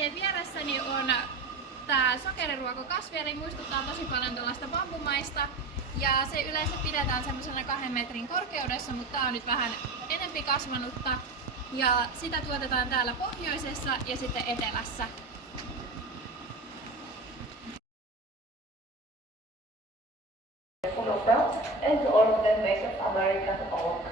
Vieressäni on tää sokeriruokokasvi, eli muistuttaa tosi paljon tuollaista bambumaista. Ja se yleensä pidetään semmosena 2 metrin korkeudessa, mutta tää on nyt vähän enempi kasvanutta. Ja sitä tuotetaan täällä pohjoisessa ja sitten etelässä. And all of them made of American oak.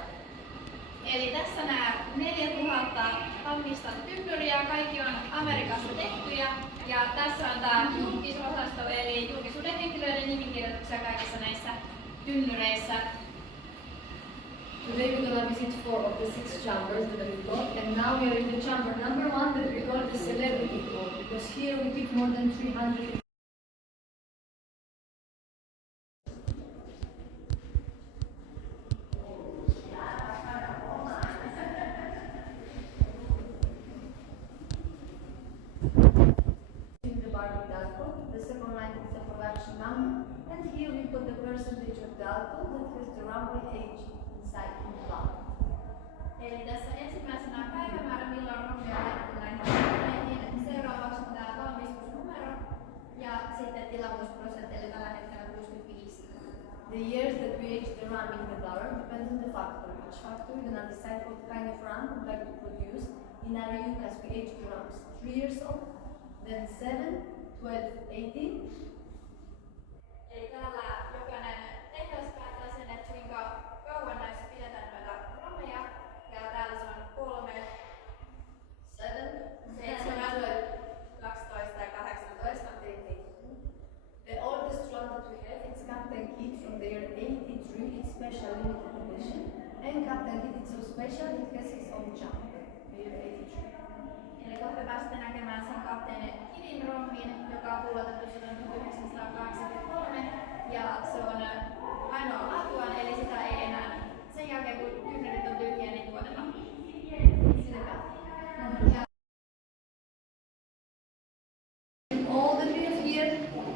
Eli tässä nämä 4000 kampista tynnyriä, kaikki on Amerikassa tehtyjä. Ja tässä on tämä julkisosasto, eli julkisuuden henkilöiden nimikirjoituksia kaikissa näissä tynnyreissä. Today we're gonna visit 4 of the 6 chambers that we got, and now we are in the chamber number 1 that we call the celebrity hall, because here we pick more than 300. The second line is the production number, and here we put the percentage of the alcohol that has the runway age inside in the bar. Eli tässä ensimmäisenä on päivämäärä, milloin rommi on laitettu näihin tynnyreihin. Seuraavaksi on tämä valmistusnumero ja sitten tilavuusprosentti, eli tällä hetkellä 65. The years that we age the rum in the barrel depend on the factory. Each factory gonna decide what kind of rum would like to produce. In AREHUCAS we age the rums 3 years old, then 7, 12, 18. Eli täällä jokainen tehdas päättää sen, että kuinka kauan näissä pidetään noita romeja. Ja täällä se on 3, 7, 12 ja 18. The oldest rum that we have is Captain Kidd from the year 83. It's special limited edition. And Captain Kidd is so special it has his own chamber, the year 83. Eli kohta pääsette näkemään sen kapteeni Kiddin rommin, joka on tuotettu 1983. Ja se on ainoa laatuaan, eli sitä ei enää sen jälkeen kun tynnyrit on tyhjiä, niin tuotella. All that we have here,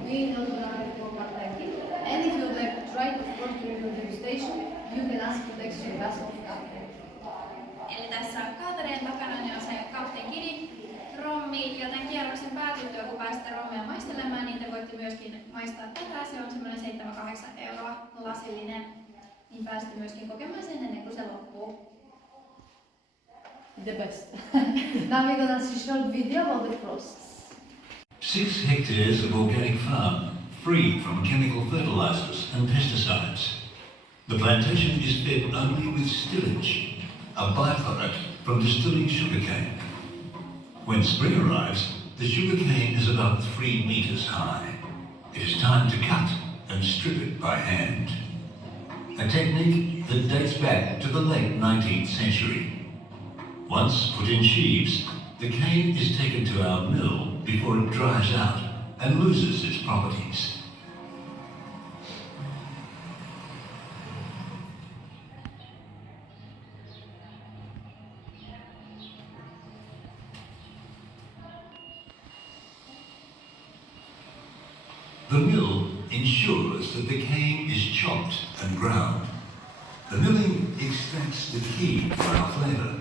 we know the right for Captain Kidd. And if you would like to try to form your degustation, you can ask to take some glass of Captain. Eli tässä kaltereen takana niin on se Captain Kiddin rommi, ja tämän kierroksen päätyttyä, kun pääsette rommia maistelemaan, niin te voitte myöskin maistaa tätä. Se on semmoinen 7-8 euroa lasillinen, niin pääsette myöskin kokemaan sen ennen kuin se loppuu. The best. Now we're gonna see a short video about the process. 6 hectares of organic farm, free from chemical fertilizers and pesticides. The plantation is fed only with stillage, a byproduct from distilling sugarcane. When spring arrives, the sugarcane is about 3 meters high. It is time to cut and strip it by hand. A technique that dates back to the late 19th century. Once put in sheaves, the cane is taken to our mill before it dries out and loses its properties. The mill ensures that the cane is chopped and ground. The milling extracts the key for our flavour,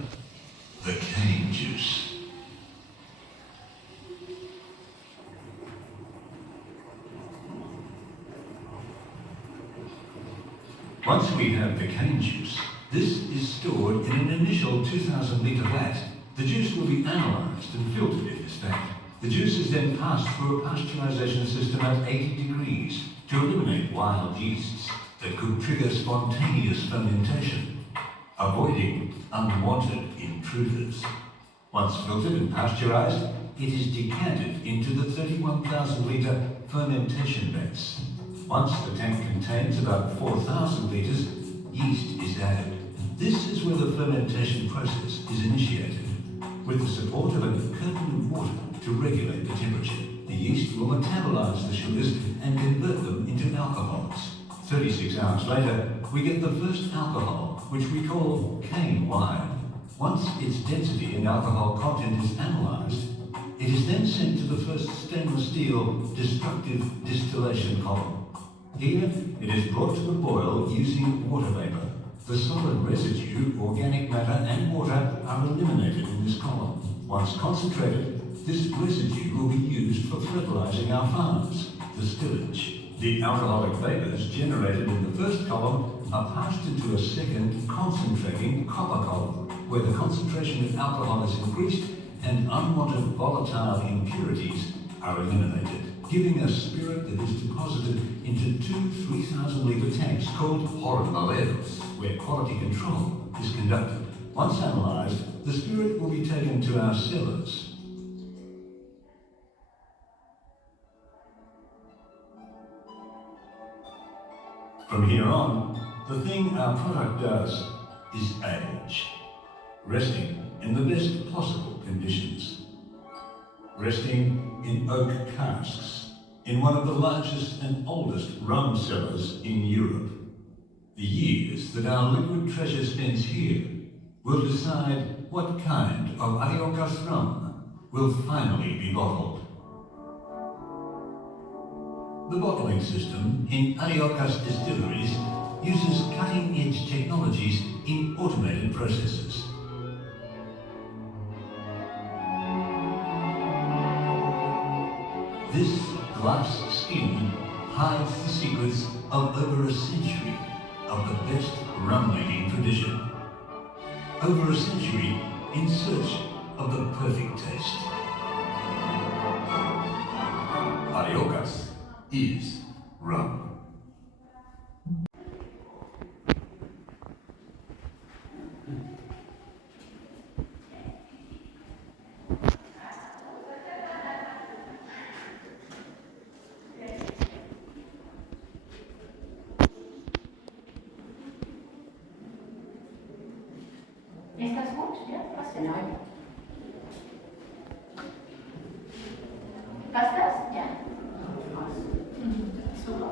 the cane juice. Once we have the cane juice, this is stored in an initial 2,000 litre vat. The juice will be analysed and filtered in this vat. The juice is then passed through a pasteurisation system at 80 degrees to eliminate wild yeasts that could trigger spontaneous fermentation, avoiding unwanted intruders. Once filtered and pasteurised, it is decanted into the 31,000 litre fermentation base. Once the tank contains about 4,000 litres, yeast is added. This is where the fermentation process is initiated. With the support of a curtain of water to regulate the temperature, the yeast will metabolise the sugars and convert them into alcohols. 36 hours later, we get the first alcohol, which we call cane wine. Once its density and alcohol content is analysed, it is then sent to the first stainless steel destructive distillation column. Here, it is brought to a boil using water vapour. The solid residue, organic matter and water are eliminated in this column. Once concentrated, this residue will be used for fertilizing our farms, the stillage. The alcoholic vapors generated in the first column are passed into a second concentrating copper column, where the concentration of alcohol is increased and unwanted volatile impurities are eliminated, giving us spirit that is deposited into two 3,000 litre tanks called hormoleros, where quality control is conducted. Once analysed, the spirit will be taken to our cellars. From here on, the thing our product does is age, resting in the best possible conditions. Resting in oak casks, in one of the largest and oldest rum cellars in Europe. The years that our liquid treasure spends here will decide what kind of AREHUCAS rum will finally be bottled. The bottling system in AREHUCAS distilleries uses cutting-edge technologies in automated processes. This glass skin hides the secrets of over a century of the best rum-making tradition. Over a century in search of the perfect taste. AREHUCAS is rum. Ist das gut? Ja, passt genau. Passt das? Ja. Super.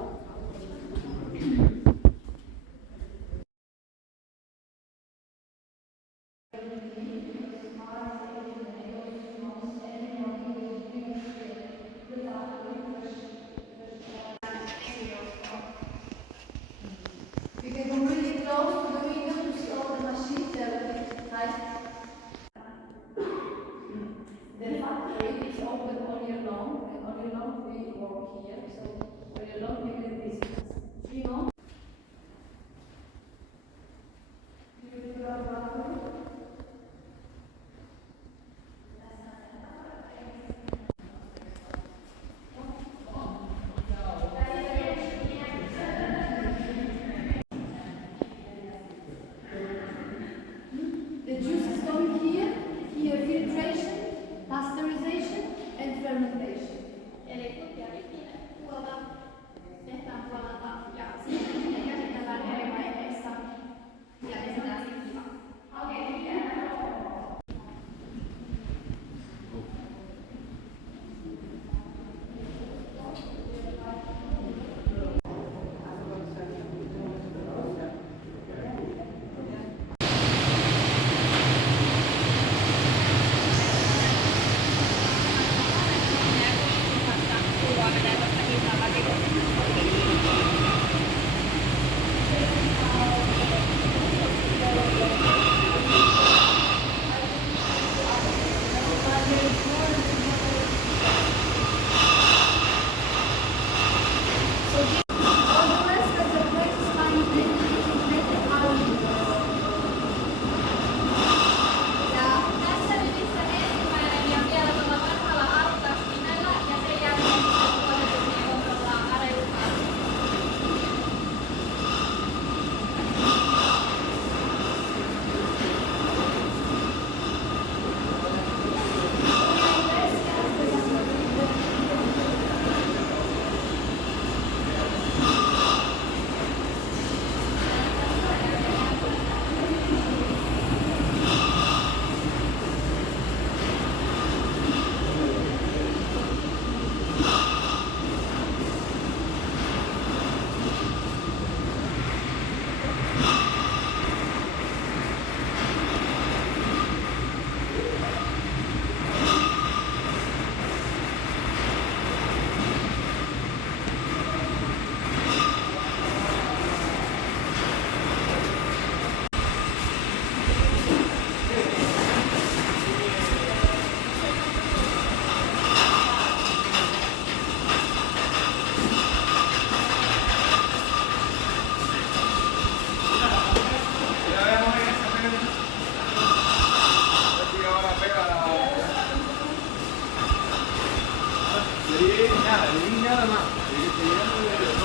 Sí, nada, ni nada más.